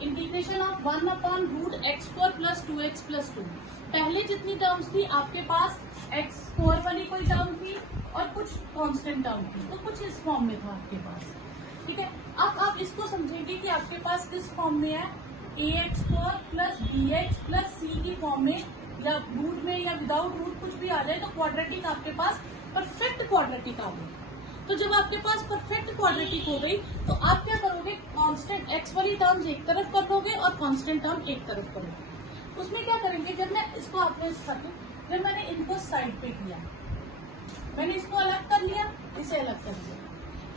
Integration of 1/√x² plus 2x plus 2। पहले जितनी terms थी आपके पास x² वाली कोई टर्म थी और कुछ कांस्टेंट टर्म थी, तो कुछ इस फॉर्म में था आपके पास। ठीक है, अब आप इसको समझेंगे कि आपके पास किस फॉर्म में है, ax² plus bx plus c की फॉर्म में, या रूट में या विदाउट रूट कुछ भी आ जाए, तो क्वाड्रेटिक आपके पास परफेक्ट क्वाड्रेटिक आ गई। तो जब आपके पास परफेक्ट क्वाड्रेटिक हो गई तो आप क्या करोगे, कांस्टेंट x वाली टर्म्स एक तरफ कर दोगे और कांस्टेंट टर्म एक तरफ करोगे। उसमें क्या करेंगे, जब मैं इसको आपने जब मैंने इनको साइड पे किया, मैंने इसको अलग कर लिया, इसे अलग कर लिया,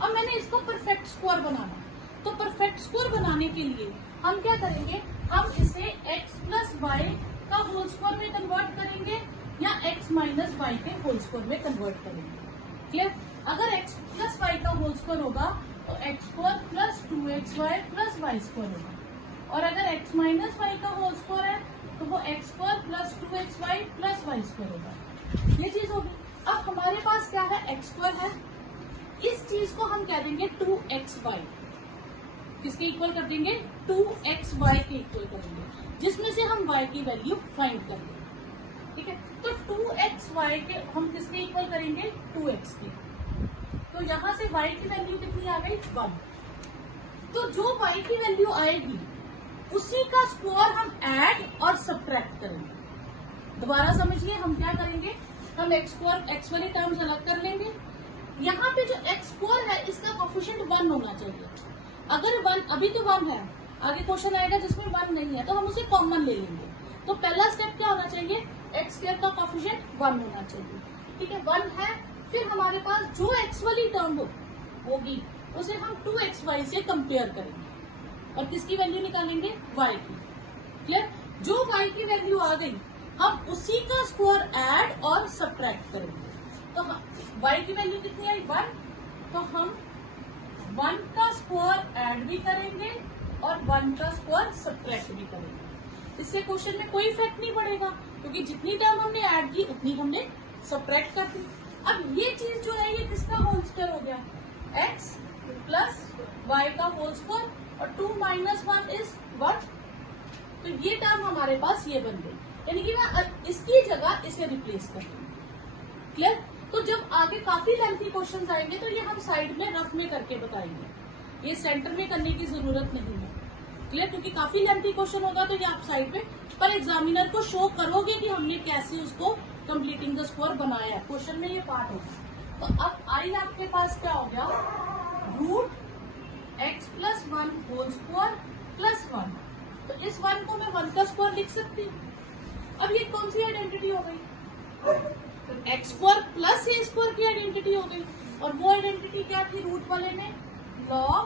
अब मैंने इसको परफेक्ट स्क्वायर बनाना। तो परफेक्ट स्क्वायर बनाने के लिए हम क्या करेंगे, हम इसे x प्लस वाई का होल स्क्वायर में कन्वर्ट करेंगे या x माइनस वाई के होल स्क्वायर में कन्वर्ट करेंगे। क्लियर? अगर x प्लस वाई का होल स्क्वायर होगा तो x² plus 2xy plus y² होगा, और अगर x माइनस वाई का होल स्क्वायर है तो वो x² plus 2xy plus y² होगा। ये चीज होगी। अब हमारे पास क्या है, x² है, इस चीज को हम कह देंगे 2xy, किसके इक्वल कर देंगे, 2xy के इक्वल करेंगे, जिसमें से हम y की वैल्यू फाइंड कर लेंगे। ठीक है, तो 2xy के हम किसके इक्वल करेंगे, 2x के। तो यहाँ से y की वैल्यू कितनी आ गई, 1। तो जो y की वैल्यू आएगी उसी का स्क्वायर हम ऐड और सब्ट्रैक्ट करेंगे। दोबारा समझिए, हम क्या करेंगे, हम x वाली टर्म्स अलग कर लेंगे। यहाँ पे जो x² है इसका कोफिशिएंट 1 होना चाहिए। अगर 1, अभी तो 1 है, आगे क्वेश्चन आएगा जिसमें 1 नहीं है तो हम उसे कॉमन ले लेंगे। तो पहला स्टेप क्या होना चाहिए, x² का कोफिशिएंट 1 होना चाहिए। ठीक है, 1 है, फिर हमारे पास जो x वाली टर्म होगी उसे हम 2xy से कंपेयर करेंगे और किसकी वैल्यू निकालेंगे, y की। क्लियर? जो y की वैल्यू आ गई हम उसी का स्क्वायर ऐड और सब्ट्रैक्ट करेंगे। तो y की वैल्यू कितनी आई, 1, तो हम 1 का स्क्वायर ऐड भी करेंगे और 1 का स्क्वायर सब्ट्रैक्ट भी करेंगे। इससे क्वेश्चन में कोई इफेक्ट नहीं पड़ेगा क्योंकि जितनी टर्म हमने ऐड की उतनी हमने सब्ट्रैक्ट कर दी। अब ये चीज जो है ये किसका होल स्क्वायर हो गया, x प्लस वाई का होल स्क्वायर और 2 माइनस 1 इज 1। तो ये टर्म हमारे पास ये बन गई, यानी कि मैं इसकी जगह इसे रिप्लेस कर दूंगी। क्लियर? तो जब आगे काफी लेंथी क्वेश्चंस आएंगे तो ये हम साइड में रफ में करके बताएंगे, ये सेंटर में करने की जरूरत नहीं है। क्लियर? क्योंकि काफी लेंथी क्वेश्चन होगा तो ये आप साइड में, पर एग्जामिनर को शो करोगे कि हमने कैसे उसको कंप्लीटिंग द स्क्वायर बनाया है, क्वेश्चन में ये पार्ट होगा। तो अब आई आपके पास क्या हो गया, √x plus 1 whole square plus 1। तो इस 1 को मैं 1 का स्क्वायर लिख सकती हूँ। अब ये कौन सी आइडेंटिटी हो गई, x² प्लस a² की आइडेंटिटी हो गई, और वो आइडेंटिटी क्या थी, रूट वाले में log।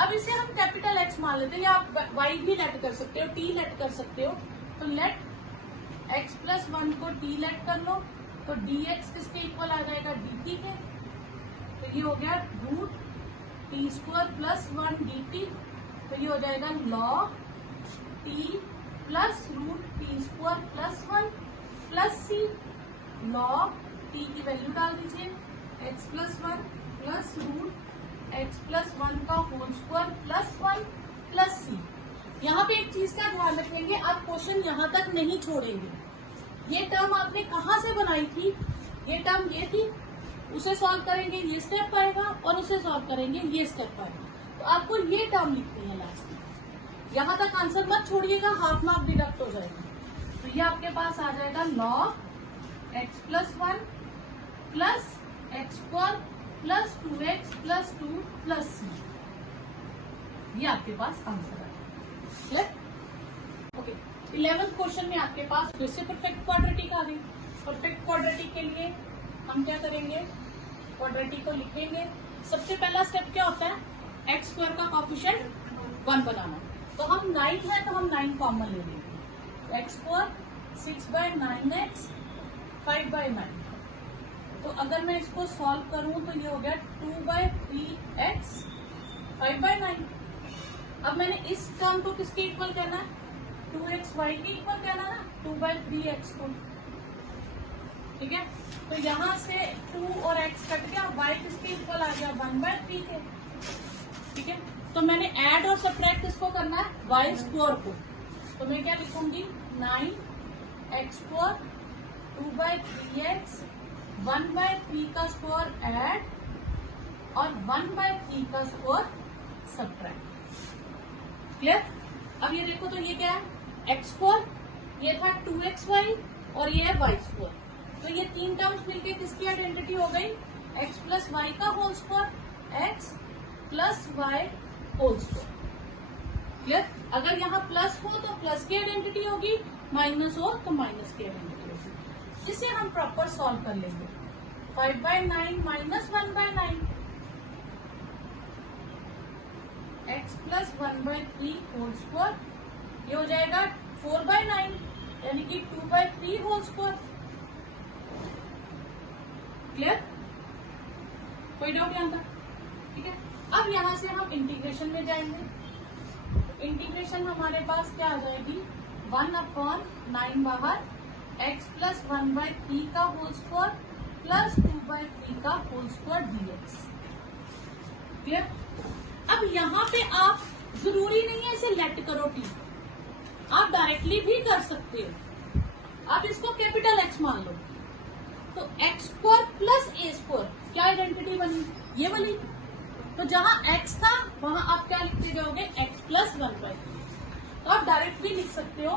अब इसे हम कैपिटल X मान लेते हैं, या आप y भी लेट कर सकते हो, t लेट कर सकते हो। तो लेट x प्लस 1 को t लेट कर लो, तो dx किसके इक्वल आ जाएगा, dt के। तो ये हो गया √t² प्लस 1 dt। तो ये हो जाएगा log t plus √t² plus 1 plus c log t की वैल्यू डाल दीजिए, x plus 1 plus √x plus 1 का whole square plus 1 plus c। यहाँ पे एक चीज का ध्यान रखेंगे, आप क्वेश्चन यहाँ तक नहीं छोड़ेंगे। ये टर्म आपने कहाँ से बनाई थी, ये टर्म ये थी, उसे सॉल्व करेंगे ये स्टेप आएगा और उसे सॉल्व करेंगे ये स्टेप आएगा। तो आपको ये टर्म लिखनी है लास्ट में, यहाँ तक आंसर मत छोड़िएगा, हाफ मार्क डिडक्ट हो जाएगा। तो ये आपके पास आ जाएगा log x plus 1 plus x² plus 2x plus 2 plus c। ये आपके पास आंसर है। ओके, 11th क्वेश्चन में आपके पास फिर से परफेक्ट क्वाड्रेटिक आ गई। परफेक्ट क्वाड्रेटिक के लिए हम क्या करेंगे, क्वाड्रेटिक को लिखेंगे। सबसे पहला स्टेप क्या होता है, x² का कोफिशिएंट 1 बनाना। तो हम 9 है तो हम 9 कॉमन ले लेंगे, x² 6/9x 5/9। तो अगर मैं इसको सॉल्व करूं तो ये हो गया 2/3x 5/9। अब मैंने इस टर्म को किसके इक्वल करना है, 2xy के इक्वल करना ना, 2/3x को। ठीक है, तो यहाँ से 2 और x कट गया, y किसके इक्वल आ गया, 1/3 के। ठीक है, तो मैंने ऐड और सब्ट्रैक्ट किसको करना है, वाई स्क्वायर को। तो मैं क्या लिखूंगी, 9x² 2/3x 1/3 का स्क्वायर ऐड और 1/3 का स्क्वायर सब्ट्रैक्ट। क्लियर। अब ये देखो, तो ये क्या है, x², ये था 2xy और ये है y²। तो ये तीन टर्म्स मिलके किसकी आइडेंटिटी हो गई, x प्लस वाई का whole square, x plus y whole square. Clear. अगर यहाँ प्लस हो तो प्लस की आइडेंटिटी होगी, माइनस हो तो माइनस की आइडेंटिटी होगी। इसे हम प्रॉपर सॉल्व कर लेंगे। 5/9 minus 1/9, x plus 1/3 whole square, ये हो जाएगा 4/9 यानी कि 2/3 होल स्क्वायर। क्लियर। कोई डाउट यहाँ तक, ठीक है। अब यहाँ से हम इंटीग्रेशन में जाएंगे। इंटीग्रेशन हमारे पास क्या आ जाएगी, 1/9 बाहर, x प्लस 1/3 का होल स्क्वायर प्लस 2/3 का होल स्क्वायर dx। क्लियर। अब यहाँ पे आप जरूरी नहीं है इसे लेट करो टी, आप डायरेक्टली भी कर सकते हो। आप इसको कैपिटल X मान लो, तो x² प्लस a² क्या आइडेंटिटी बनी, ये वाली। तो जहां x था वहां आप क्या लिखते जाओगे, x प्लस 1/3। तो आप डायरेक्ट भी लिख सकते हो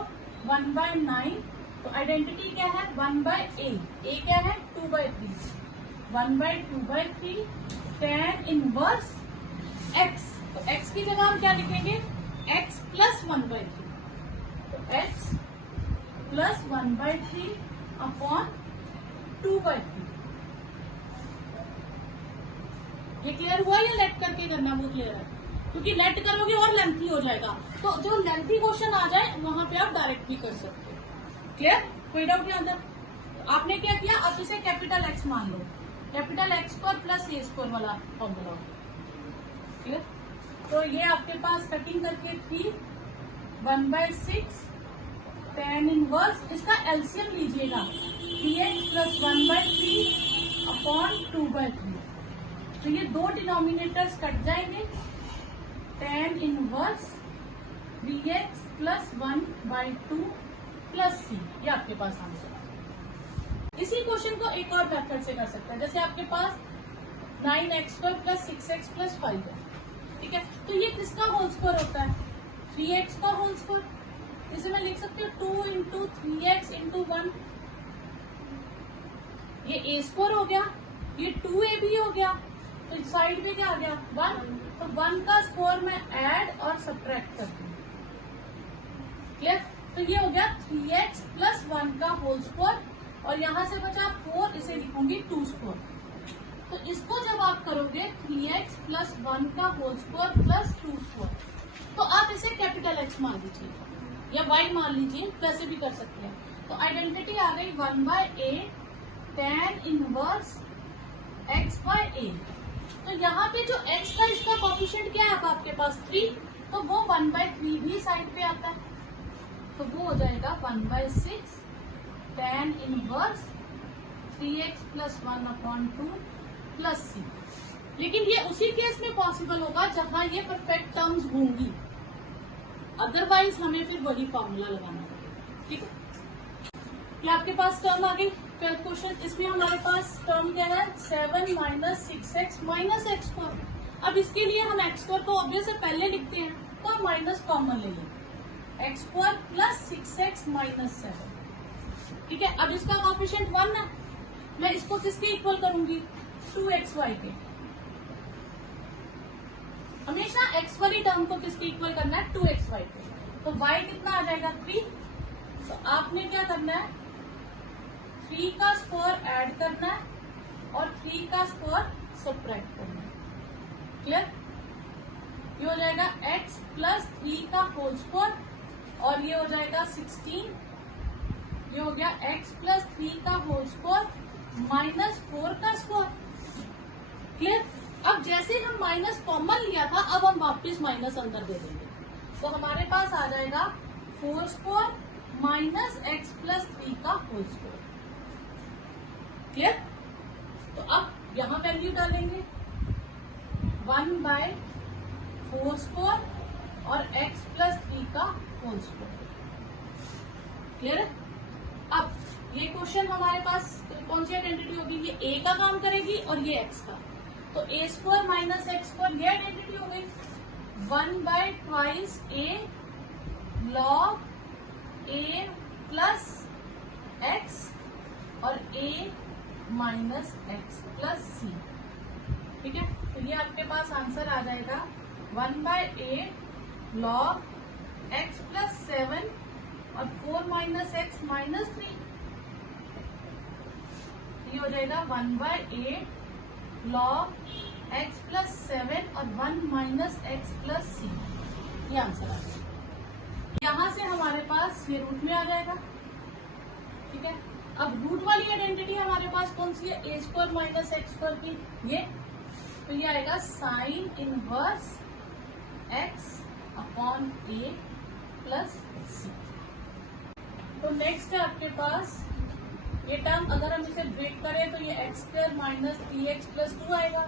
1/9। तो आइडेंटिटी क्या है, 1/a, a क्या है 2/3, 1/2/3 tan इनवर्स x। तो x की जगह हम क्या लिखेंगे, x प्लस 1/3। तो x प्लस 1/3 अपॉन 2/3। ये क्लियर हुआ या लेट करके करना वो क्लियर है, क्योंकि लेट करोगे और लेंथी हो जाएगा। तो जो लेंथी क्वेश्चन आ जाए वहां पे आप डायरेक्ट भी कर सकते हो। क्लियर। कोई डाउट नहीं आता। तो आपने क्या किया, अब इसे कैपिटल X मान लो, कैपिटल x² प्लस a² वाला फॉर्मूला। क्लियर। तो ये आपके पास कटिंग करके 3 1/6 tan इनवर्स, इसका एलसीएम लीजिएगा, 3x प्लस 1/3 अपॉन 2/3। तो ये दो डिनोमिनेटर्स कट जाएंगे, tan inverse 3x plus 1/2 plus c, ये आपके पास आंसर है। इसी क्वेश्चन को एक और मेथड से कर सकते हैं, जैसे आपके पास 9x² प्लस 6x प्लस 5 है, ठीक है। तो ये किसका होल स्क्वायर होता है, 3x का होल स्क्वायर। इसे मैं लिख सकती हूँ 2 इंटू 3x इंटू 1, ये a² हो गया, ये 2a भी हो गया, तो साइड में क्या आ गया 1। तो 1 का स्क्वायर मैं ऐड और सब्ट्रैक्ट करती हूँ। क्लियर। तो ये हो गया 3x प्लस 1 का होल स्क्वायर, और यहाँ से बचा 4, इसे लिखूंगी 2²। तो इसको जब आप करोगे 3x प्लस 1 का होल स्क्वायर प्लस 2², तो आप इसे कैपिटल X मान लीजिए या y मान लीजिए, वैसे भी कर सकते हैं। तो आइडेंटिटी आ गई 1/a tan इनवर्स x/a। तो यहाँ पे जो x का इसका कोफिशिएंट क्या है, अब आपके पास 3, तो वो 1/3 भी साइड पे आता है, तो वो हो जाएगा 1/6 tan inverse 3x plus 1/2 plus c। लेकिन ये उसी केस में पॉसिबल होगा जहां ये परफेक्ट टर्म्स होंगी, अदरवाइज हमें फिर वही फॉर्मूला लगाना पड़ेगा। ठीक है। ये आपके पास टर्म आ गई 12th क्वेश्चन। इसमें हमारे पास टर्म क्या है, 7 माइनस 6x माइनस x²। अब इसके लिए हम x² को ऑब्वियस से पहले लिखते हैं, तो हम माइनस कॉमन ले लेंगे, x² प्लस 6x माइनस 7। ठीक है। अब इसका कोफिशिएंट 1 है, मैं इसको किसके इक्वल करूंगी, 2xy के। हमेशा x वाली टर्म को किसके इक्वल करना है, 2xy के। तो y कितना आ जाएगा 3। तो आपने क्या करना है, 3 का स्क्वायर ऐड करना है और 3 का स्क्वायर सब्ट्रैक्ट करना है। क्लियर। ये हो जाएगा x प्लस 3 का होल स्क्वायर, और ये हो जाएगा 16। ये हो गया x प्लस 3 का होल स्क्वायर माइनस 4 का स्क्वायर। क्लियर। अब जैसे हम माइनस कॉमन लिया था, अब हम वापस माइनस अंदर दे देंगे, तो हमारे पास आ जाएगा 4² माइनस x प्लस 3 का होल स्क्वायर। क्लियर। तो अब यहां वैल्यू डालेंगे, 1/4 4 स्क्वायर और x प्लस 3 का होल स्क्वायर। क्लियर है? अब ये क्वेश्चन हमारे पास कौन सी आइडेंटिटी होगी? ये a का काम करेगी और ये x का। तो a square minus x square ये आइडेंटिटी हो गई 1/2 a log a plus x और a माइनस एक्स प्लस सी। ठीक है, तो ये आपके पास आंसर आ जाएगा 1/8 log x प्लस 7 और 4 माइनस एक्स माइनस 3। ये हो जाएगा 1/8 log x प्लस 7 और 1 माइनस एक्स प्लस सी। ये आंसर आ जाएगा। यहां से हमारे पास ये रूट में आ जाएगा। ठीक है, अब रूट वाली आइडेंटिटी हमारे पास कौन सी है? ए स्क्वायर माइनस एक्स स्क्वायर की ये, तो ये आएगा साइन इनवर्स x अपॉन ए प्लस सी। तो नेक्स्ट है आपके पास ये टर्म, अगर हम इसे ब्रेक करें तो ये x square minus 3x plus 2 आएगा।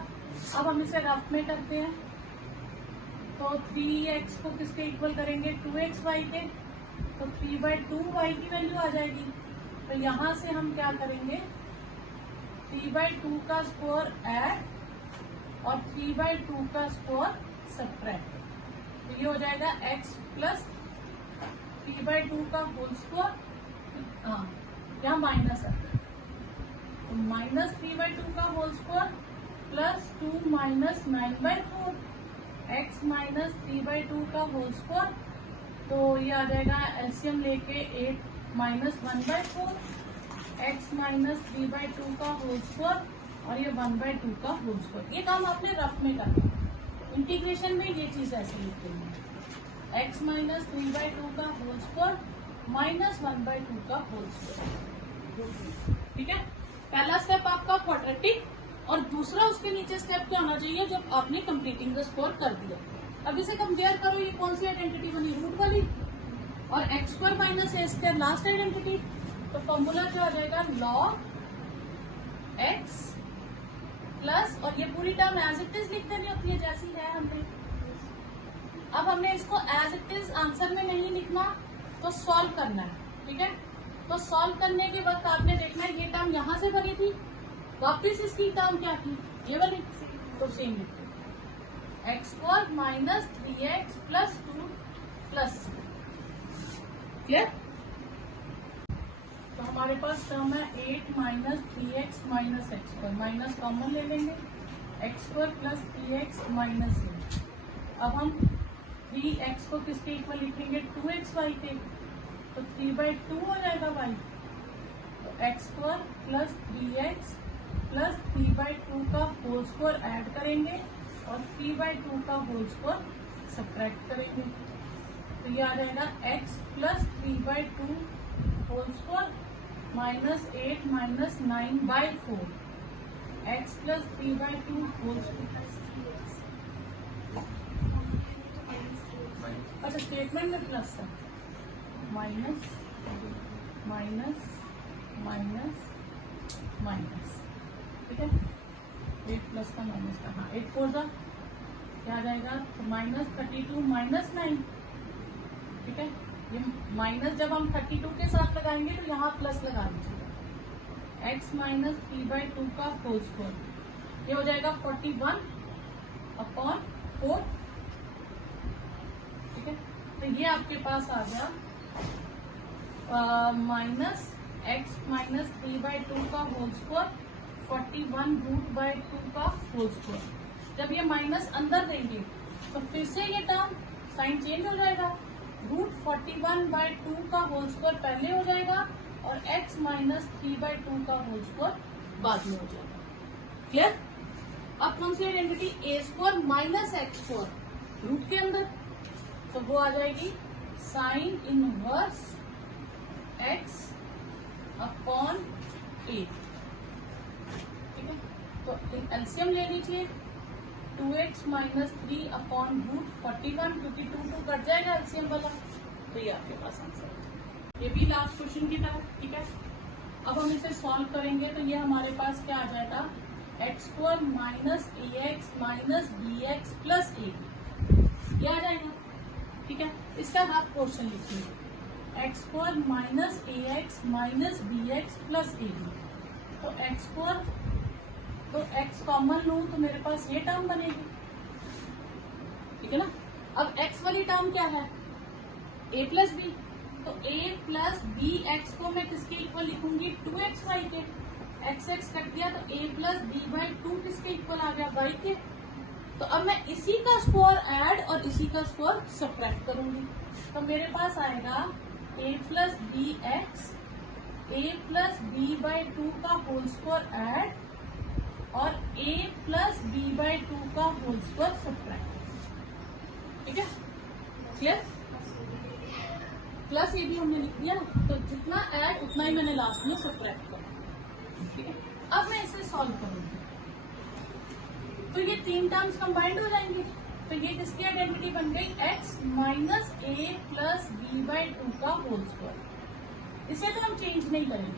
अब हम इसे रफ में करते हैं, तो 3x को किसके इक्वल करेंगे? 2xy के, तो 3/2y की वैल्यू आ जाएगी। तो यहां से हम क्या करेंगे? 3/2 का स्क्वायर ऐड और 3/2 का स्क्वायर सब्ट्रैक्ट। तो ये हो जाएगा x प्लस 3/2 का होल स्क्वायर, हाँ यहाँ माइनस है, तो माइनस 3/2 का whole square plus 2 minus 9/4 x minus 3/2 का होल स्क्वायर। तो ये आ जाएगा एलसीएम लेके 8 माइनस 1/4 x माइनस 3/2 का होल स्क्वायर और ये 1/2 का होल स्क्वायर। ये काम आपने रफ में करना, इंटीग्रेशन में ये चीज ऐसे लिखते हैं x माइनस 3/2 का होल स्क्वायर माइनस 1/2 का होल स्क्वायर। ठीक है, पहला स्टेप आपका क्वाड्रेटिक और दूसरा उसके नीचे स्टेप क्या होना चाहिए? जब आपने कंप्लीटिंग द स्क्वायर कर दिया। अब इसे कंपेयर करो, ये कौन सी आइडेंटिटी बनी? रूट वाली, और x square minus a square last identity. तो फॉर्मूला क्या हो जाएगा? लॉग एक्स प्लस, और ये पूरी टर्म एज इट इज लिख देनी होती है जैसी है हमने। अब हमने इसको एज इट इज आंसर में नहीं लिखना, तो सॉल्व करना है। ठीक है, तो सॉल्व करने के वक्त आपने देखना है ये टर्म यहां से बनी थी, वापिस इसकी टर्म क्या थी? ये वाली, तो सेम लिखते x square minus 3x plus 2 plus. Clear? तो हमारे पास टर्म है 8 minus 3x minus x square, minus common ले लेंगे, x square plus 3x minus A. अब हम 3x को किसके इक्वल लिखेंगे? 2xy के, तो 3/2 हो जाएगा y। तो x square plus 3x plus 3/2 का होल स्क्वायर ऐड करेंगे और 3/2 का होल स्क्वायर सब्ट्रैक्ट करेंगे। तो ये आ जाएगा x plus 3/2 whole square minus 8 minus 9/4 x plus 3/2 whole square. अच्छा, स्टेटमेंट में प्लस है, माइनस माइनस माइनस माइनस। ठीक है, 8 प्लस का माइनस का, हाँ 8 4 क्या आ जाएगा? तो माइनस 32 माइनस 9। ठीक है, ये माइनस जब हम 32 के साथ लगाएंगे तो यहाँ प्लस लगा दीजिएगा, x माइनस 3/2 का होल स्क्वायर। ये हो जाएगा 41 अपॉन 4। ठीक है, तो ये आपके पास आ गया माइनस एक्स माइनस 3/2 का होल स्क्वायर 41√2 का होल स्क्वायर। जब ये माइनस अंदर देंगे तो फिर से ये टर्म साइन चेंज हो जाएगा, √41/2 का होल स्क्वायर पहले हो जाएगा और x माइनस 3/2 का होल स्क्वायर बाद में हो जाएगा। क्लियर? अब कौन सी identity? A square minus x square root के अंदर, तो वो आ जाएगी sine inverse x upon a. ठीक है, तो एलसीएम ले लीजिए, 2x माइनस 3 अपॉन √41, क्योंकि 2 कट जाएगा एलसीएम वाला, तो ये आपके पास आंसर है। ये भी लास्ट क्वेश्चन की तरह। ठीक है, अब हम इसे सॉल्व करेंगे तो ये हमारे पास क्या आ जाएगा? X square minus ax minus bx plus a। ये आ जाएगा। ठीक है, इसका आप क्वेश्चन लिखिए, x square minus a x minus b x plus a b. तो एक्स स्क्वायर, तो एक्स कॉमन लूं तो मेरे पास ये टर्म बनेगी। ठीक है ना। अब एक्स वाली टर्म क्या है, ए प्लस बी। तो ए प्लस बी एक्स को मैं किसके इक्वल लिखूंगी, 2xy के। एक्स एक्स कट गया तो ए प्लस बी बाई 2 किसके इक्वल आ गया, y के। तो अब मैं इसी का स्क्वायर ऐड और इसी का स्क्वायर सब्ट्रैक्ट करूंगी। तो मेरे पास आएगा a plus b x, a plus b by 2 का होल स्क्वायर ऐड और ए प्लस बी बाई 2 का होल स्क्वायर सब्ट्रैक्ट। ठीक है, क्लियर। प्लस ए भी हमने लिख दिया, तो जितना ऐड उतना ही मैंने लास्ट में सब्ट्रैक्ट किया। ठीक है, अब मैं इसे सॉल्व करूंगी तो ये तीन टर्म्स कंबाइंड हो जाएंगे। तो ये किसकी आइडेंटिटी बन गई, x minus a plus b by 2 का होल स्क्वायर। इसे तो हम चेंज नहीं करेंगे,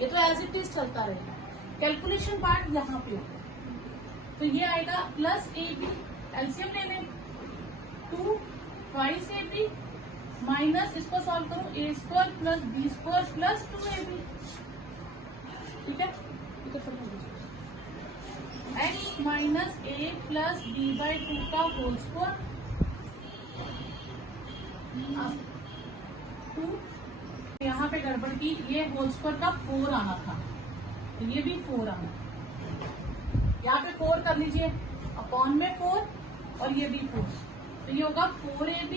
ये तो एज इट इज चलता रहेगा। कैलकुलेशन पार्ट यहाँ पे होगा। तो ये आएगा प्लस ए बी, एलसीएम ले लें, 2 ट्वाइस ए बी माइनस इसको सॉल्व करूं, a square plus b square plus 2ab। ठीक है, x minus a plus b by 2 का होल स्क्वायर 2। यहाँ पे गड़बड़ की, ये होल स्क्वायर का 4 आना था, तो ये भी 4 आना। यहाँ पे 4 कर लीजिए, अपॉन में 4 और ये भी 4, तो ये होगा 4ab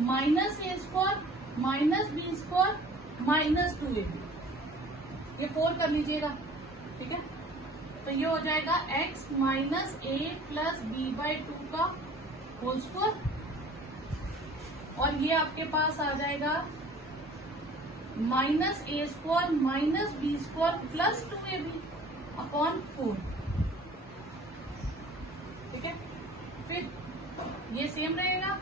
minus a square minus b square minus 2ab। ये 4 कर लीजिएगा। ठीक है, तो ये हो जाएगा x minus a plus b by 2 का होल स्क्वायर और ये आपके पास आ जाएगा minus a square minus b square plus 2ab upon 4। ठीक है, फिर ये सेम रहेगा,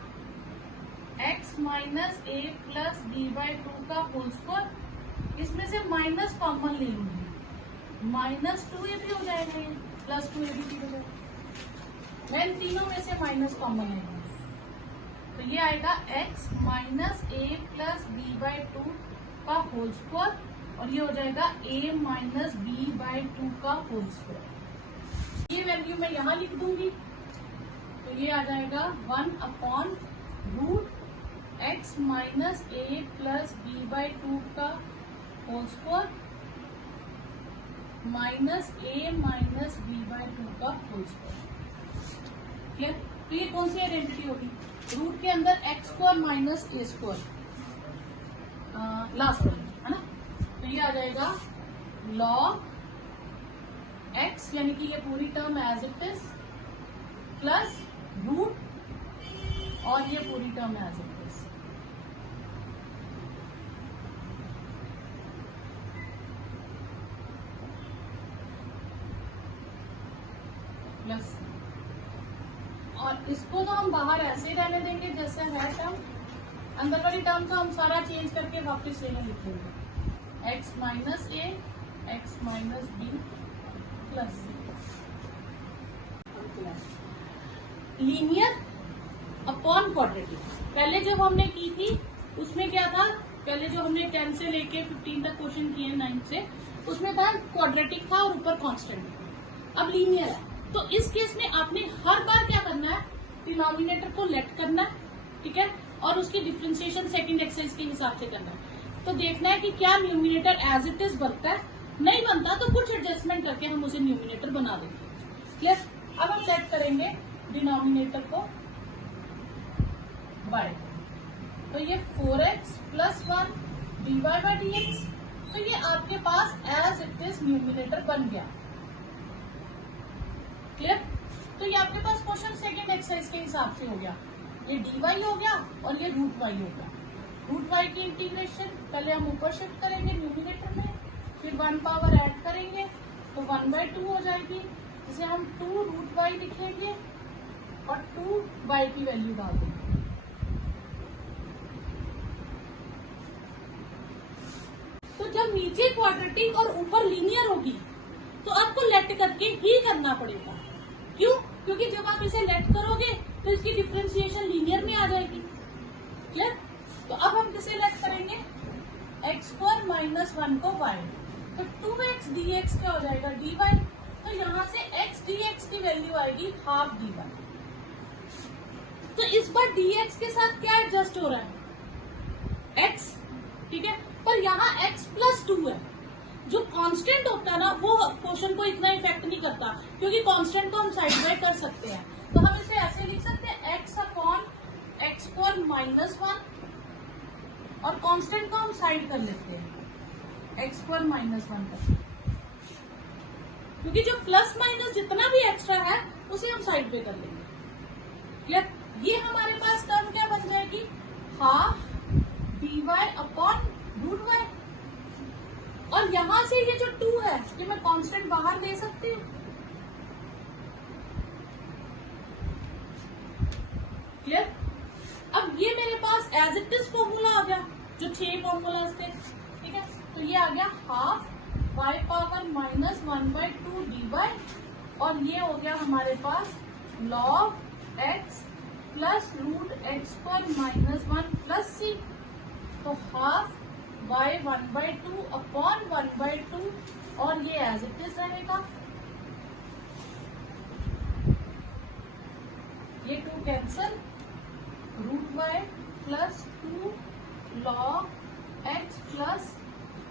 x minus a plus b by 2 का होल स्क्वायर, इसमें से माइनस कॉमन ले लूंगी, माइनस 2ab हो जाएगा, ये प्लस 2ab की बजाय मैं इन तीनों में से माइनस कॉमन ले लूंगी। तो ये आएगा x minus a plus b by 2 का होल स्क्वायर और ये हो जाएगा a माइनस बी बाई 2 का होल स्क्वायर। ये वैल्यू मैं यहाँ लिख दूंगी, तो ये आ जाएगा 1 upon root x minus a plus b by 2 का whole square minus a minus b by 2 का होल स्क्वायर। क्लियर। तो ये कौन सी आइडेंटिटी होगी, रूट के अंदर x square minus a square last वाली है ना। तो ये आ जाएगा log x, यानी कि ये पूरी term as it is plus root और ये पूरी term as it is. Plus, और इसको तो हम बाहर ऐसे ही रहने देंगे जैसे है टर्म, अंदर वाली टर्म का हम सारा चेंज करके वापस लेने लिखेंगे, x minus a x minus b plus linear upon quadratic. पहले जब हमने की थी उसमें क्या था, पहले जो हमने 10 से लेके 15 तक क्वेश्चन किए 9 से, उसमें था क्वाड्रेटिक था और ऊपर कांस्टेंट। अब लीनियर है, तो इस केस में आपने हर बार क्या करना है, डिनोमिनेटर को लेट करना है। ठीक है, और उसकी डिफरेंशिएशन सेकंड एक्सरसाइज के हिसाब से करना है। तो देखना है कि क्या न्यूमिनेटर एज इट इज बनता है, नहीं बनता तो कुछ एडजस्टमेंट करके हम उसे न्यूमिनेटर बना देंगे। क्लियर। अब हम सेट करेंगे डिनोमिनेटर को बाय, तो ये 4x plus 1 dy by dx, तो ये आपके पास एज इट इज न्यूमिनेटर बन गया। क्लियर। तो ये आपके पास क्वेश्चन सेकंड एक्सरसाइज के हिसाब से हो गया, ये dy हो गया और ये रूट y हो गया। रूट y की इंटीग्रेशन पहले हम ऊपर शिफ्ट करेंगे न्यूमिनेटर में, फिर 1 पावर ऐड करेंगे तो 1/2 हो जाएगी, जिसे हम 2 रूट y लिखेंगे और 2y की वैल्यू डाल देंगे। तो जब नीचे क्वाड्रेटिक और ऊपर लीनियर होगी तो आपको लेट करके ही करना पड़ेगा। क्यों? क्योंकि जब आप इसे लेट करोगे तो इसकी डिफ्रेंसिएशन लीनियर में आ जाएगी। क्लियर? तो अब हम किसे लेट करेंगे, एक्स स्क्वायर माइनस 1 को y, तो 2x dx क्या हो जाएगा dy, तो यहाँ से x dx की वैल्यू आएगी हाफ dy। तो इस बार dx के साथ क्या एडजस्ट हो रहा है, x, ठीक है, पर यहाँ x प्लस 2 है। जो कांस्टेंट होता है ना वो क्वेश्चन को इतना इफेक्ट नहीं करता, क्योंकि कांस्टेंट को हम साइड बाय कर सकते हैं। तो हम इसे ऐसे लिख सकते हैं x upon x square minus 1, और कांस्टेंट को हम साइड कर लेते हैं एक्स स्क्वायर माइनस 1 कर, क्योंकि जो प्लस माइनस जितना भी एक्स्ट्रा है उसे हम साइड पे कर लेंगे। क्लियर? ये हमारे पास टर्म क्या बन जाएगी, half dy upon root y, और यहां से ये जो 2 है ये मैं कांस्टेंट बाहर ले सकती हूँ। क्लियर? अब ये मेरे पास एज इट इज फॉर्मूला आ गया, जो 6 फॉर्मूलाज थे, ठीक है, तो ये आ गया half y power minus 1/2 dy, और ये हो गया हमारे पास log x plus root x square minus 1 plus c, तो हाफ y 1/2 अपॉन 1/2, और ये एज इट इज रहेगा, ये 2 cancel, root y plus 2 log x plus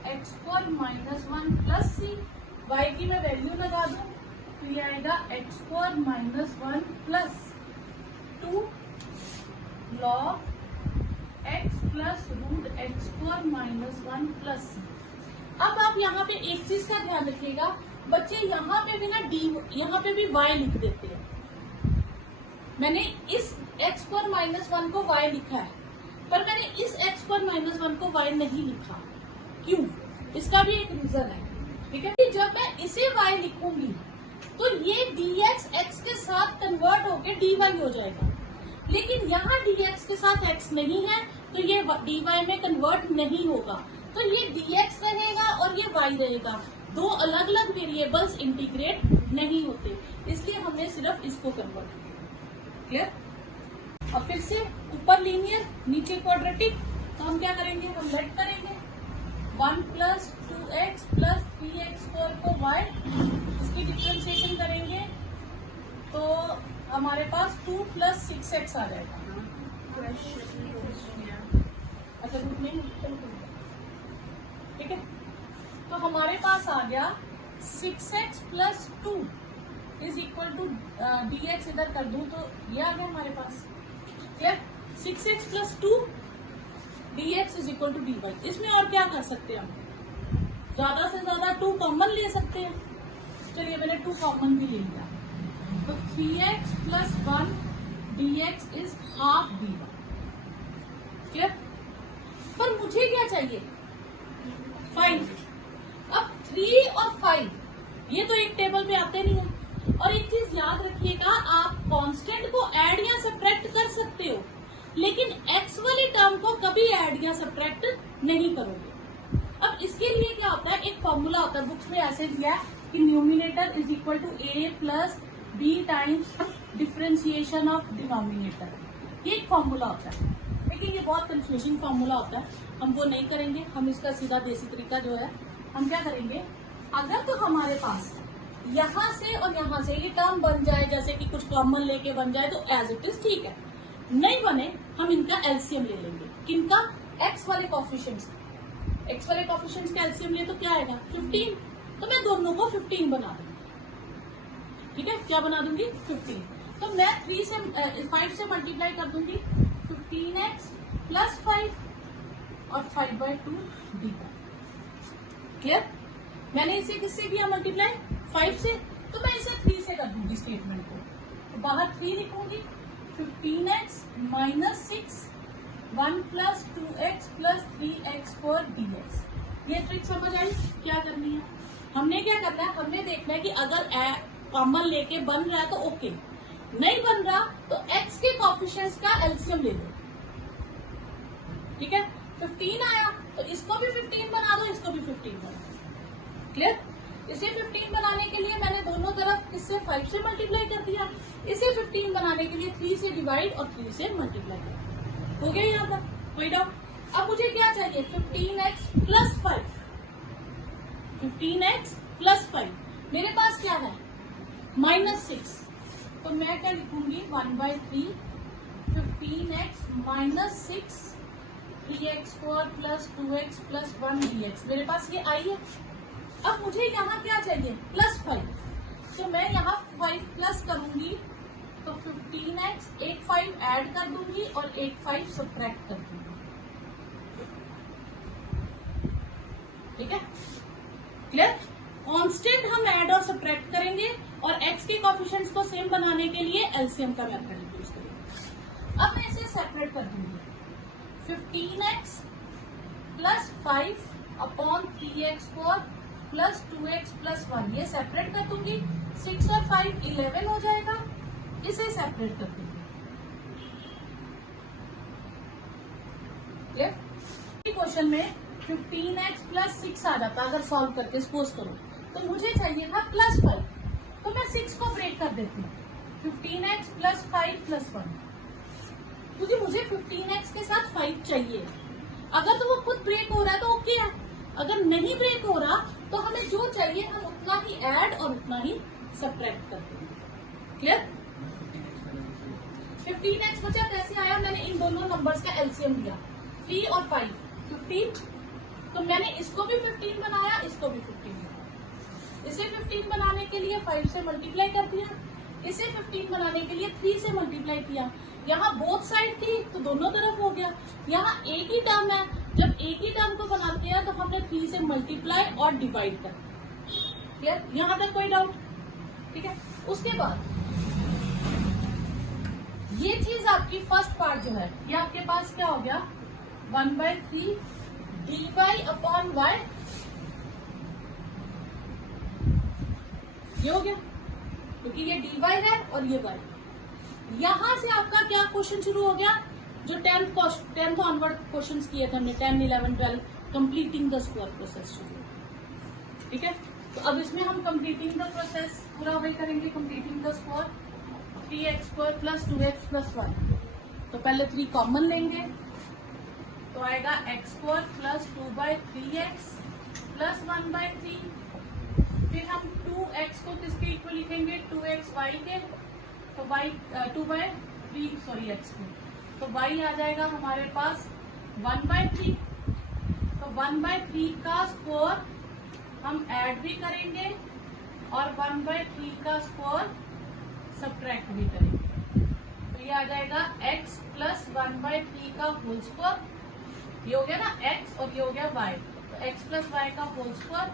x square minus 1 plus c, y की मैं वैल्यू लगा दूं तो ये आएगा x square minus 1 plus 2 log x plus root x square minus 1 plus c। अब आप यहाँ पे एक चीज का ध्यान रखिएगा बच्चे, यहाँ पे भी ना डी, यहाँ पे भी y लिख देते हैं। मैंने इस एक्स स्क्वायर माइनस 1 को y लिखा है, पर मैंने इस एक्स स्क्वायर माइनस 1 को y नहीं लिखा। क्यों? इसका भी एक रीजन है, ठीक है। जब मैं इसे y लिखूंगी तो ये dx x के साथ कन्वर्ट होके dy हो जाएगा, लेकिन यहाँ dx के साथ x नहीं है तो ये dy में कन्वर्ट नहीं होगा, तो ये dx रहेगा और ये y रहेगा। दो अलग अलग वेरिएबल्स इंटीग्रेट नहीं होते, इसलिए हमने सिर्फ इसको कन्वर्ट किया। क्लियर? अब फिर से ऊपर लीनियर नीचे क्वाड्रेटिक, तो हम क्या करेंगे, हम लेट करेंगे 1 प्लस 2x प्लस 3x² को y, इसकी डिफ्रेंसिएशन करेंगे तो हमारे पास 2 प्लस 6x आ जाएगा। अच्छा रूट नहीं, ठीक है, तो हमारे पास आ गया 6x plus 2 is equal to dx, इधर कर दूं तो ये आ गया हमारे पास। Clear? 6x plus 2 dx is equal to dy। इसमें और क्या कर सकते हैं, हम ज्यादा से ज्यादा 2 कॉमन ले सकते हैं। चलिए मैंने 2 कॉमन भी ले लिया, तो 3x plus 1 dx is half dy। Clear? पर मुझे क्या चाहिए, 5। अब 3 और 5 ये तो एक टेबल पे आते नहीं है। और एक चीज याद रखिएगा, आप कांस्टेंट को ऐड या सब्ट्रैक्ट कर सकते हो, लेकिन x वाली टर्म को कभी ऐड या सब्ट्रैक्ट नहीं करोगे। अब इसके लिए क्या होता है, एक फॉर्मूला होता है, बुक्स में ऐसे दिया है कि numerator is equal to a plus b times differentiation of denominator. ये एक फॉर्मूला होता है, लेकिन ये बहुत कंफ्यूजिंग फॉर्मूला होता है, हम वो नहीं करेंगे। हम इसका सीधा देसी तरीका जो है, हम क्या करेंगे, अगर तो हमारे पास यहाँ से और यहाँ से ये टर्म बन जाए, जैसे कि कुछ कॉमन लेके बन जाए, तो एज इट इज ठीक है। नहीं बने हम इनका एलसीएम ले लेंगे। किनका? एक्स वाले कोफिशिएंट्स। एक्स वाले कोफिशिएंट्स का एलसीएम ले तो क्या आएगा, 15। तो मैं दोनों को 15 बना दूंगी। ठीक है, क्या बना दूंगी, 15। तो मैं 5 से मल्टीप्लाई कर दूंगी, 15x प्लस 5 और 5/2 dy। क्लियर? मैंने इसे किससे किया मल्टीप्लाई, 5 से, तो मैं इसे 3 से कर दूंगी स्टेटमेंट को, तो बाहर 3 लिखूंगी, 15x minus 6 1 plus 2x plus 3x² dx। ये ट्रिक समझ आई क्या करनी है? हमने क्या करना है, हमने देखना है कि अगर कॉमन लेके बन रहा है तो ओके, नहीं बन रहा तो x के कोफिशिएंट्स का एलसीएम ले लो। ठीक है, 15 आया तो इसको भी 15 बना दो, इसको भी 15 बना दो। क्लियर? इसे 15 बनाने के लिए मैंने दोनों तरफ इससे 5 से मल्टीप्लाई कर दिया, इसे 15 बनाने के लिए 3 से डिवाइड और 3 से मल्टीप्लाई कर दिया। हो गया यहाँ पर कोई डाउट? अब मुझे क्या चाहिए? 15x plus 5। 15x प्लस 5 मेरे पास क्या है? -6। तो मैं क्या लिखूंगी? 1/3 15x minus 6 3x² plus 2x plus 1 dx। मेरे पास ये आई है। अब मुझे यहाँ क्या चाहिए? +5। तो मैं यहाँ 5 प्लस करूंगी तो 15x, एक 5 ऐड कर दूंगी और एक 5 सब्ट्रैक्ट कर दूंगी। ठीक है, क्लियर? कांस्टेंट हम ऐड और सब्ट्रैक्ट करेंगे और x के कोएफिशिएंट्स को सेम बनाने के लिए एलसीएम का मेथड यूज करेंगे। अब मैं इसे सेपरेट कर दूंगी। 15x plus 5 upon 3x² plus 2x plus 1, ये सेपरेट कर दूंगी। 6 और 5 11 हो जाएगा, इसे सेपरेट कर दूंगी। क्लियर? क्वेश्चन में 15x प्लस 6 आ जाता अगर सॉल्व करके सपोज करो, तो मुझे चाहिए था +5, तो मैं 6 को ब्रेक कर देती हूँ। 15x प्लस 5 प्लस 1, क्योंकि मुझे 15x के साथ 5 चाहिए। अगर तो वो खुद ब्रेक हो रहा है तो ओके है, अगर नहीं ब्रेक हो रहा तो हमें जो चाहिए हम उतना ही ऐड और उतना ही सब्ट्रैक्ट करते हैं। क्लियर? 15x बचा, कैसे आया? मैंने इन दोनों नंबर्स का एलसीएम लिया, 3 और 5 15, तो मैंने इसको भी 15 बनाया, इसको भी 15 बनाया। इसे 15 बनाने के लिए 5 से मल्टीप्लाई कर दिया, इसे 15 बनाने के लिए 3 से मल्टीप्लाई किया। यहाँ बोथ साइड थी तो दोनों तरफ हो गया। यहाँ एक ही टर्म है, जब एक ही टर्म को बनाते हैं तो हमने 3 से मल्टीप्लाई और डिवाइड कर दिया। क्लियर? यहाँ तक कोई डाउट? ठीक है, उसके बाद ये चीज आपकी फर्स्ट पार्ट जो है, ये आपके पास क्या हो गया? 1/3 dy अपॉन y, ये हो गया, क्योंकि ये dy है और ये y। यहां से आपका क्या क्वेश्चन शुरू हो गया? जो 10th ऑनवर्ड क्वेश्चंस किए थे हमने, 10, 11, 12, कंप्लीटिंग द स्क्वायर प्रोसेस शुरू। ठीक है, तो अब इसमें हम कंप्लीटिंग द प्रोसेस पूरा वही करेंगे। Completing the square 3x² plus 2x plus 1, तो पहले 3 कॉमन लेंगे तो आएगा x² प्लस 2/3x प्लस 1/3। फिर हम 2x को किसके इक्वल लिखेंगे? 2x y के, तो y 2/3 सॉरी x के, तो y आ जाएगा हमारे पास 1/3। तो 1/3 का स्क्वायर हम ऐड भी करेंगे और 1/3 का स्क्वायर सब्ट्रैक्ट भी करेंगे, तो ये आ जाएगा x प्लस 1/3 का होल स्क्वायर। ये हो गया ना x और ये हो गया y, तो x प्लस y का होल स्क्वायर,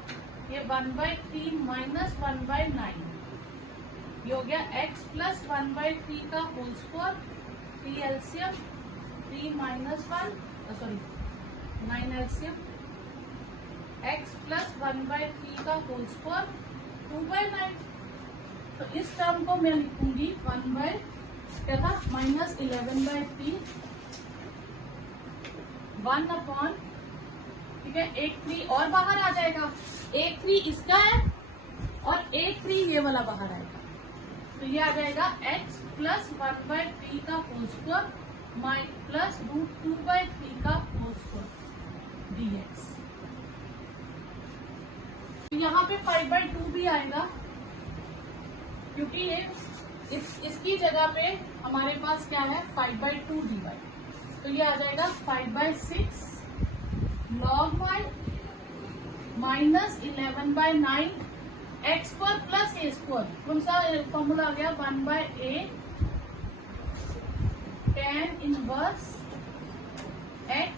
ये 1/3 माइनस 1/9, ये हो गया x प्लस 1/3 का whole square. 3 LCM, 3 minus 1 sorry 9 LCM, x plus 1/3 का होल स्क्वायर 2/9। तो इस टर्म को मैं लिखूंगी 1 क्या था? -11/3 1 अपॉन, ठीक है, एक 3 और बाहर आ जाएगा, एक 3 इसका है और एक 3 ये वाला बाहर आएगा, तो ये आ जाएगा x प्लस 1/3 का होल स्क्वायर प्लस √2/3 का होल स्क्वायर dx। तो यहाँ पे 5/2 भी आएगा, क्योंकि ये इसकी जगह पे हमारे पास क्या है? 5/2 dy, तो ये आ जाएगा 5/6 log y minus 11/9 x² plus a²। कौन सा फॉर्मूला आ गया? 1/a tan inverse x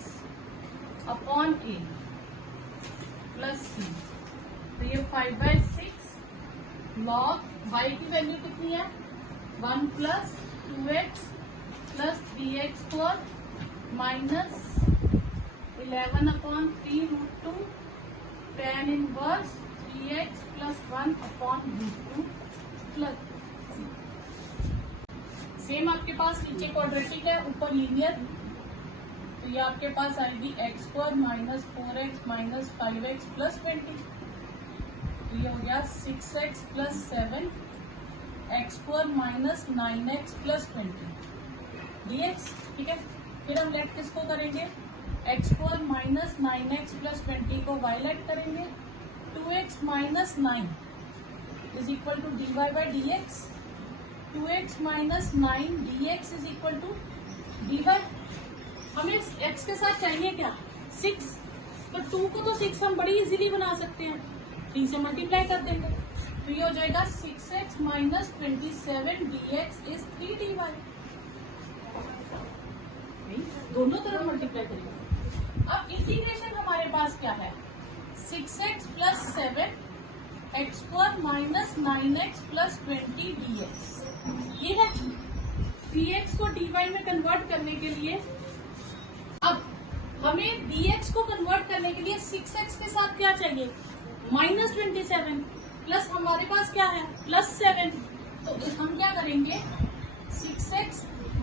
upon a plus c, तो ये 5/6 log y की वैल्यू कितनी है? 1 plus 2x plus 3x² minus 11 upon 3√2 tan inverse 3x plus 1 upon √2 plus. Same आपके पास नीचे क्वाड्रेटिक है, ऊपर लीनियर, तो ये आपके पास आएगी x² minus 4x minus 5x plus 20। तो ये हो गया 6x plus 7 x square minus 9x plus 20 dx। ठीक है, फिर हम लेट किसको करेंगे, x square minus 9x plus 20 को y लेट करेंगे। 2x minus 9 is equal to dy by dx। 2x minus 9 dx is equal to dy। हमें x के साथ चाहिए क्या, 6, तो 2 को तो 6 हम बड़ी इजीली बना सकते हैं, 3 से मल्टीप्लाई कर देंगे, तो ये हो जाएगा 6x minus 27 dx is 3 dy। दोनों तरफ मल्टीप्लाई करेंगे। अब इंटीग्रेशन हमारे पास क्या है, 6x plus 7 x square minus 9x plus 20 dx ये है। dx को dy में कन्वर्ट करने के लिए, अब हमें dx को कन्वर्ट करने के लिए 6x के साथ क्या चाहिए, माइनस 27 प्लस हमारे पास क्या है प्लस 7, तो हम क्या करेंगे 6x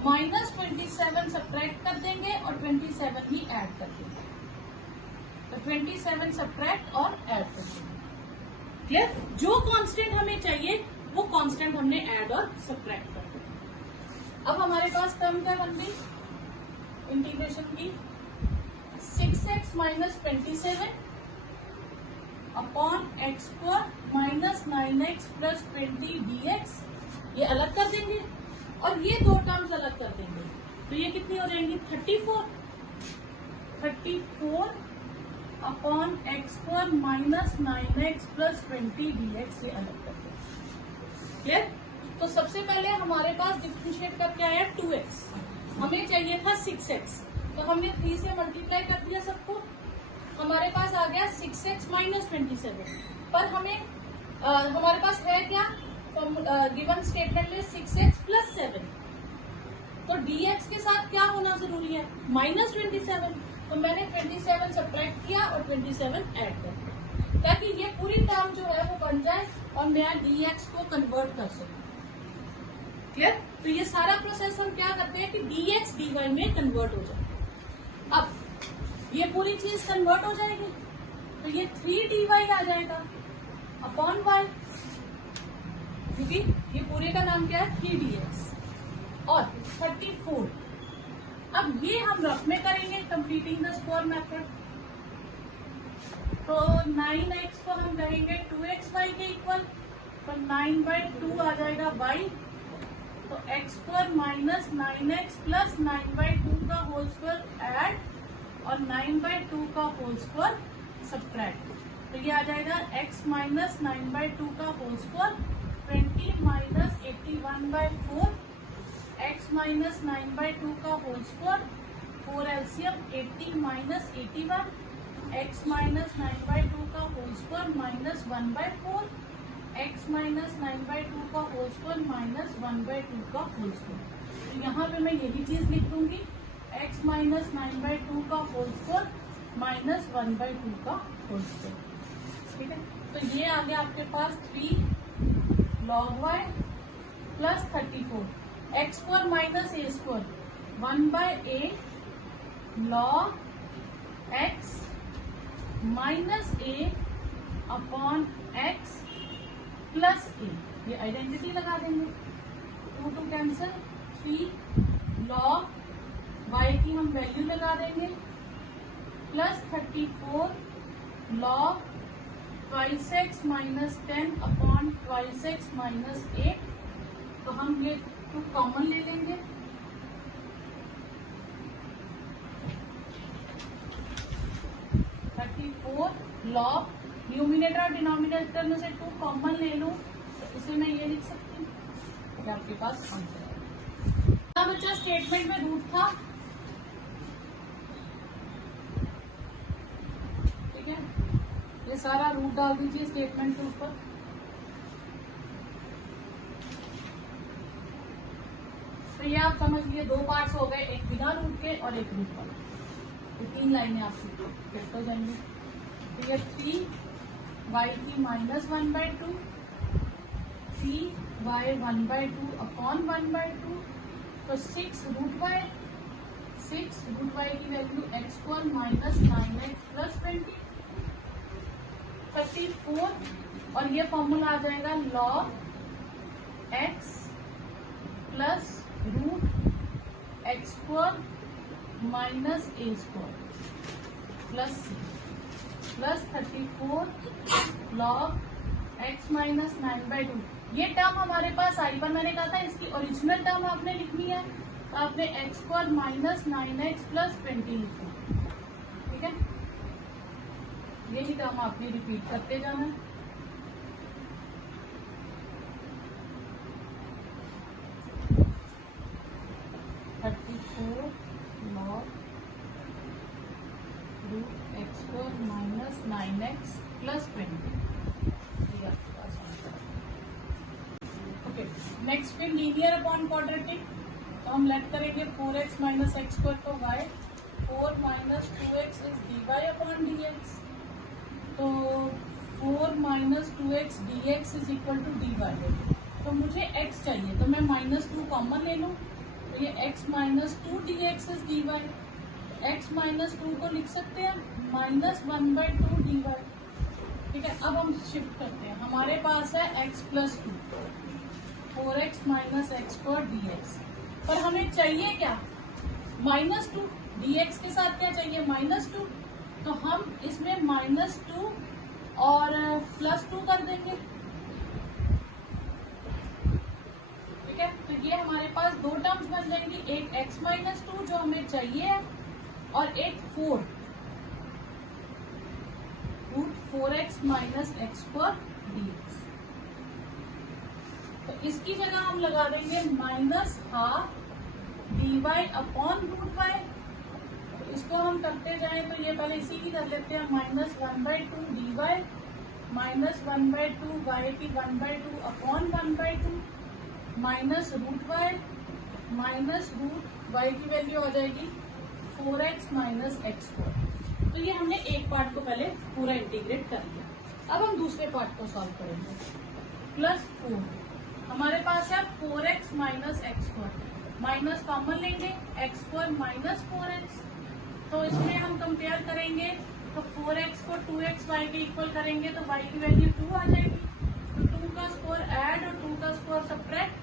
माइनस 27 सब्ट्रैक्ट कर देंगे और 27 ही ऐड कर देंगे, तो 27 सब्ट्रैक्ट और ऐड कर देंगे। क्लियर, जो कांस्टेंट हमें चाहिए वो कांस्टेंट हमने ऐड और सब्ट्रैक्ट कर दिया। अब हमारे पास टर्म क्या बन गई इंटीग्रेशन की, 6x minus 27 upon x square minus 9x plus 20 dx ये अलग कर देंगे और ये दो टर्म्स अलग कर देंगे, तो ये कितनी हो जाएंगी 34 upon x square minus 9x plus 20 dx ये अलग कर देंगे। क्लियर, तो सबसे पहले हमारे पास डिफरेंशिएट करके आया 2x, हमें चाहिए था 6x, तो हमने 3 से मल्टीप्लाई कर दिया सबको, हमारे पास आ गया 6x माइनस 27, पर हमें हमारे पास है क्या, गिवन स्टेटमेंट में 6x प्लस 7, तो dx के साथ क्या होना जरूरी है माइनस 27, तो मैंने 27 सब्ट्रैक्ट किया और 27 ऐड कर दिया ताकि ये पूरी टर्म जो है वो बन जाए और मैं dx को कन्वर्ट कर सकूं। क्लियर, तो ये सारा प्रोसेस हम क्या करते हैं कि dx dy में कन्वर्ट हो जाए। अब ये पूरी चीज कन्वर्ट हो जाएगी, तो ये 3 dy आ जाएगा अपॉन y, क्योंकि ये पूरे का नाम क्या है 3 dx और 34। अब ये हम रफ में करेंगे कंप्लीटिंग द स्क्वायर मेथड, तो 9x को हम कहेंगे 2xy के इक्वल, तो 9/2 आ जाएगा y, तो x square minus 9x plus 9/2 का होल स्क्वायर ऐड और 9/2 का होल स्क्वायर सब्ट्रैक्ट, तो ये आ जाएगा x माइनस 9/2 का whole square 20 minus 81/4, x minus 9/2 का whole square 4 LCM 80 minus 81, x minus 9/2 का whole square minus 1/4, x minus 9/2 का होल स्क्वायर माइनस 1/2 का होल स्क्वायर। तो यहाँ पे मैं यही चीज लिख दूंगी x माइनस 9/2 का होल स्क्वायर माइनस 1/2 का होल स्क्वायर। ठीक है, तो ये आ गया आपके पास 3 log y plus 34 x square minus a square 1/a log x minus a upon x plus a, ये आइडेंटिटी लगा देंगे, 2 कैंसिल, 3 log y की हम वैल्यू लगा देंगे plus 34 log twice x minus 10 upon twice x minus 8, तो हम ये 2 कॉमन ले लेंगे, log न्यूमिनेटर और डिनोमिनेटर में से 2 कॉमन ले लूं तो इसे मैं ये लिख सकती हूँ, ये आपके पास आंसर है। बच्चा स्टेटमेंट में रूट था, ठीक है, ये सारा रूट डाल दीजिए स्टेटमेंट के ऊपर। तो ये आप समझ लिए 2 पार्ट्स हो गए, एक बिना रूट के और एक रूट वाला, ये 3 लाइनें आपकी फिट हो जाएंगी। तो ये 3y की माइनस 1/2, 3y 1/2 अपॉन 1/2, तो 6 रूट y, 6 रूट y की value x square minus 9x plus 20, 34 और ये फॉर्मूला आ जाएगा log x plus root x square minus a square plus c plus 34 log x minus 9/2। ये टर्म हमारे पास आई पर मैंने कहा था इसकी ओरिजिनल टर्म आपने लिखनी है, तो आपने x square minus 9x plus 20 लिखा। ठीक है, यही टर्म आपने रिपीट करते जाना है। log root x square minus 9x plus 20। Okay, next फिर लीनियर अपॉन क्वाड्रेटिक, तो हम लेट करेंगे 4x माइनस एक्स स्क्वायर को y, 4 minus 2x is dy upon dx, तो 4 minus 2x dx is equal to dy। तो मुझे x चाहिए तो मैं -2 कॉमन ले लूं, तो ये x minus 2 dx is dy। x minus 2 को लिख सकते हैं -1/2 dy। ठीक है, अब हम शिफ्ट करते हैं, हमारे पास है x plus 2, 4x minus x square dx, पर हमें चाहिए क्या, -2, dx के साथ क्या चाहिए -2, तो हम इसमें -2 और +2 कर देंगे। ठीक है, तो ये हमारे पास दो टर्म्स बन जाएंगी, एक x माइनस 2 जो हमें चाहिए और एक 4 root 4x minus x square dx। तो इसकी जगह हम लगा देंगे -12 dy अपॉन रूट y। तो इसको हम करते जाएं तो ये पहले इसी की कर लेते हैं, -1/2 dy -1/2 y की 1/2 अपॉन 1/2 माइनस रूट y की वैल्यू आ जाएगी 4x माइनस एक्स स्क्वायर। तो ये हमने एक पार्ट को पहले पूरा इंटीग्रेट कर लिया। अब हम दूसरे पार्ट को सॉल्व करेंगे। +4 हमारे पास है 4x minus x square, minus common लेंगे, एक्स स्क्वायर माइनस 4x, तो इसमें हम कंपेयर करेंगे तो 4x को 2x y के इक्वल करेंगे तो y की वैल्यू 2 आ जाएगी। तो 2 का स्क्वायर ऐड और 2 का स्क्वायर सब्ट्रैक्ट,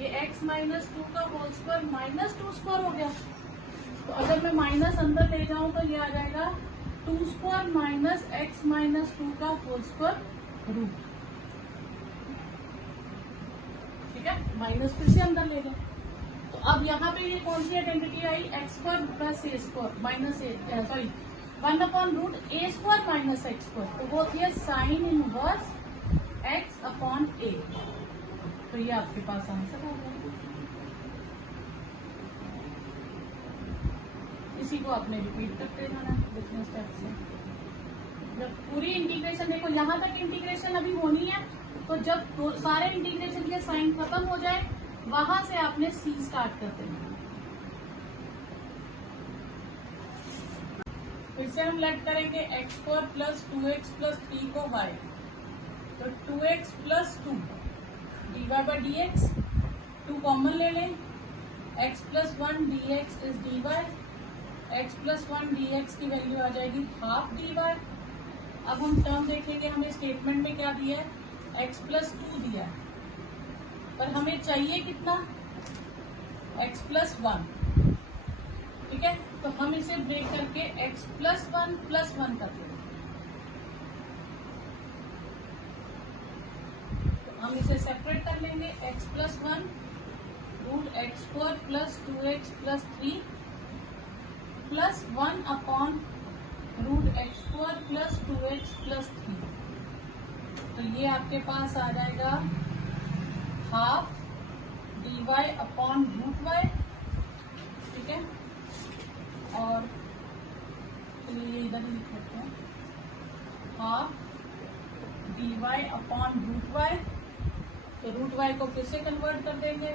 ये x माइनस 2 का होल स्क्वायर माइनस 2 स्क्वायर हो गया। तो अगर मैं माइनस अंदर ले जाऊं तो ये आ जाएगा 2 स्क्वायर माइनस x माइनस 2 का होल स्क्वायर रूट। ठीक है, माइनस फिर से अंदर ले गए, तो अब यहाँ पे ये कौन सी आइडेंटिटी आई, x square plus a square minus sorry 1/√a² minus x square, तो वो होती है sine inverse x upon a। तो ये आपके पास आंसर आ गया। इसी को आपने रिपीट करते जाना डिफरेंट स्टेप से। जब पूरी इंटीग्रेशन, देखो यहाँ तक इंटीग्रेशन अभी होनी है, तो जब सारे इंटीग्रेशन के साइन खत्म हो जाए वहां से आपने सी स्टार्ट कर देना। फिर से हम लेट करेंगे x square plus 2x plus 3 को y, तो 2x प्लस 2 dy/dx, 2 कॉमन ले लें, x plus 1 dx is dy, x plus 1 dx की वैल्यू आ जाएगी हाफ dy। अब हम टर्म देखेंगे, हमें स्टेटमेंट में क्या दिया है, x प्लस 2 दिया है, पर हमें चाहिए कितना, x प्लस 1। ठीक है, तो हम इसे ब्रेक करके x प्लस 1 प्लस 1 कर देंगे। तो हम इसे सेपरेट कर लेंगे, x plus 1 root x square plus 2x plus 3 plus 1 upon root x square plus 2x plus 3। तो ये आपके पास आ जाएगा half dy upon root y। ठीक है, और ये इधर ही लिख लेते हैं, half dy upon root y। तो रूट y को फिर से कन्वर्ट कर देंगे,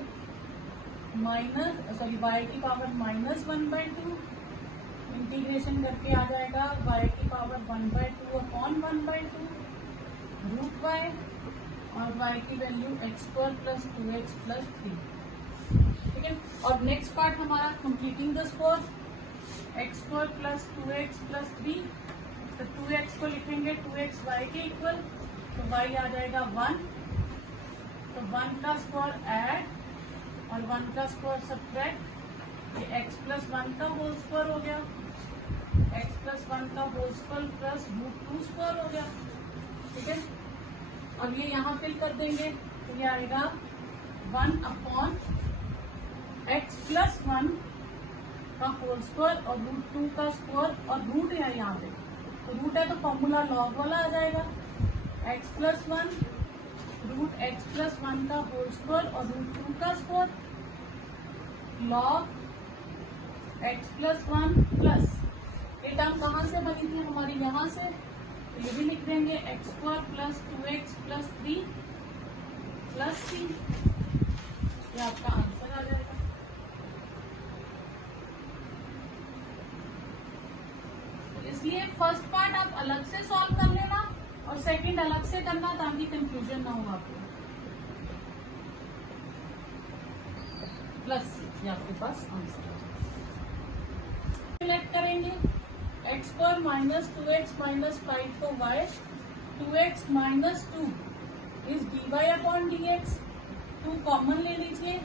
y की पावर -1/2, इंटीग्रेशन करके आ जाएगा y की पावर 1/2 अपॉन 1/2 रूट y, और y की value x square plus 2x plus 3। ठीक है, और नेक्स्ट पार्ट हमारा completing the square, x square plus 2x plus 3 तो 2x को लिखेंगे 2x y के इक्वल, तो y आ जाएगा 1, तो 1 का स्क्वायर ऐड और 1 का स्क्वायर सब्ट्रैक्ट, ये x प्लस 1 का होल स्क्वायर हो गया, x प्लस 1 का होल स्क्वायर प्लस √2 स्क्वायर हो गया, ठीक है। अब ये यहाँ फिल कर देंगे, तो ये आएगा 1 अपॉन x प्लस 1 का होल स्क्वायर और √2 का स्क्वायर और रूट है यहाँ पे, तो रूट है तो फॉर्मूला लॉग वाला आ जाएगा, x plus 1 root x plus 1 का होल स्क्वायर और √2 का square log x plus 1 plus, ये टर्म कहाँ से बनी थी हमारी, यहाँ से, तो ये भी लिख देंगे x square plus 2x plus 3 plus 3, ये आपका आंसर आ जाएगा। इसलिए फर्स्ट पार्ट आप अलग से सॉल्व कर लेना और सेकंड अलग से करना ताकि कंफ्यूजन ना हो आपको। प्लस ये आपके पास आंसर सिलेक्ट करेंगे, x square minus 2x minus 5 को y, 2x minus 2 is dy upon dx, 2 common ले लीजिए,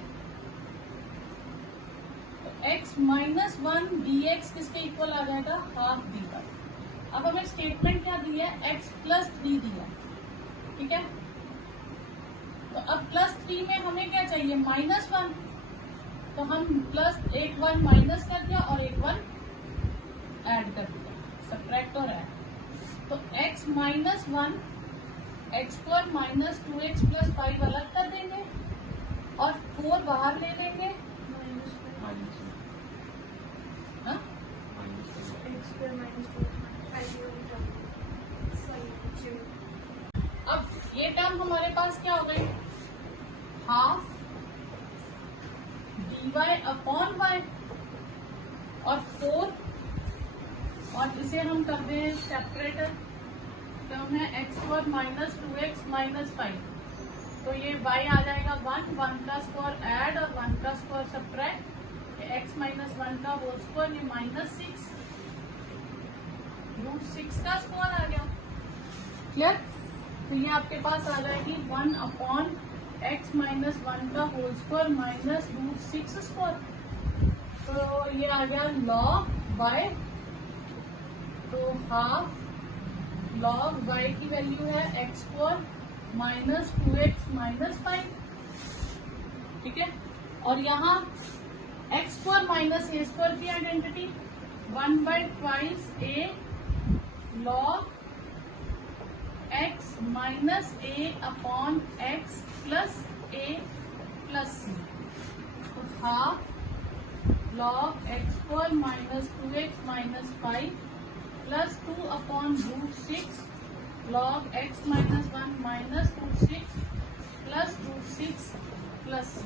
तो x माइनस 1 dx किसके इक्वल आ जाएगा, हाफ dy। अब हमें स्टेटमेंट क्या दी है, x प्लस 3 दिया, ठीक है। तो अब प्लस 3 में हमें क्या चाहिए, माइनस 1, तो हम प्लस एक 1 माइनस कर दिया और एक 1 ऐड कर दिया, सब्ट्रैक्ट और ऐड, तो x minus 1 x square minus 2x plus 5 अलग कर देंगे और 4 बाहर ले लेंगे, हाँ? अब ये टर्म हमारे पास क्या हो गई, हाफ dy अपॉन y और 4, और इसे हम कर दें सेपरेटर, टर्म है x square minus 2x minus 5, तो ये y आ जाएगा 1, 1 का स्क्वायर ऐड और 1 का स्क्वायर सब्ट्रैक्ट, x माइनस 1 का होल स्क्वायर, ये माइनस 6 √6 का स्क्वायर आ गया, क्लियर। तो ये आपके पास आ जाएगी 1 अपॉन x माइनस 1 का होल स्क्वायर माइनस √6 स्क्वायर, तो ये आ गया लॉग y, तो हाफ लॉग y की वैल्यू है x square minus 2x minus 5, ठीक है। और यहाँ x square minus a square की identity 1/2 a log x minus a upon x plus a plus c, तो half log x square minus 2x minus 5 plus 2 upon √6 log x minus 1 minus √6 plus √6 plus c,